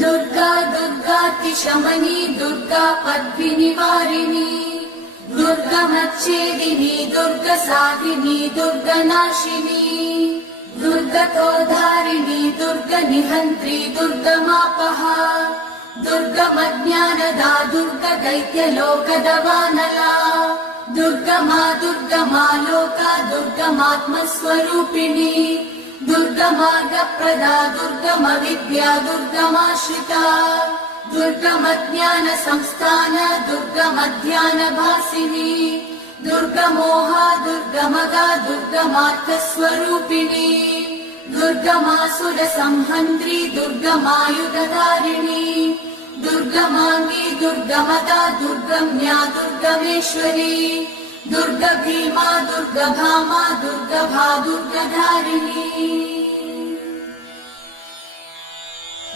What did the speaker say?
दुर्गा दुर्गातिशमनी दुर्गा पद्मिनिवारिणी दुर्गमच्छेदिनी दुर्गसाधिनी दुर्गनाशिनी दुर्गतोद्धारिणी दुर्गनिहन्त्री दुर्गमापहा दुर्गमज्ञानदा दुर्गदैत्यलोकदवानला दुर्गमा दुर्गमा लोका दुर्गमात्मस्वरूपिणी दुर्गमार्गप्रदा दुर्गमविद्या दुर्गमाश्रिता दुर्गमज्ञानसंस्थान दुर्गमध्यानभासिनी दुर्गमोहा दुर्गमगा दुर्गमार्थस्वरूपिणी दुर्गमासुरसंहन्त्री दुर्गमायुधधारिणी दुर्गमाङ्गी दुर्गमदा दुर्गम्या दुर्गमेश्वरी दुर्गभीमा दुर्गभामा दुर्गभा दुर्गधारिणी।